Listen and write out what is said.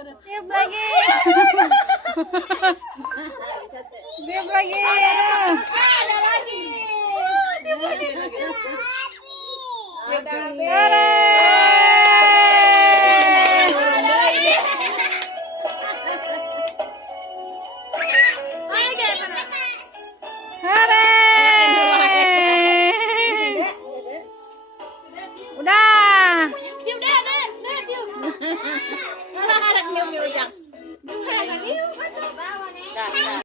Diam lagi. Diam lagi. Ada lagi. Hore. Udah. Diu dah, diu. Anak niu niu yang. Diu, betul.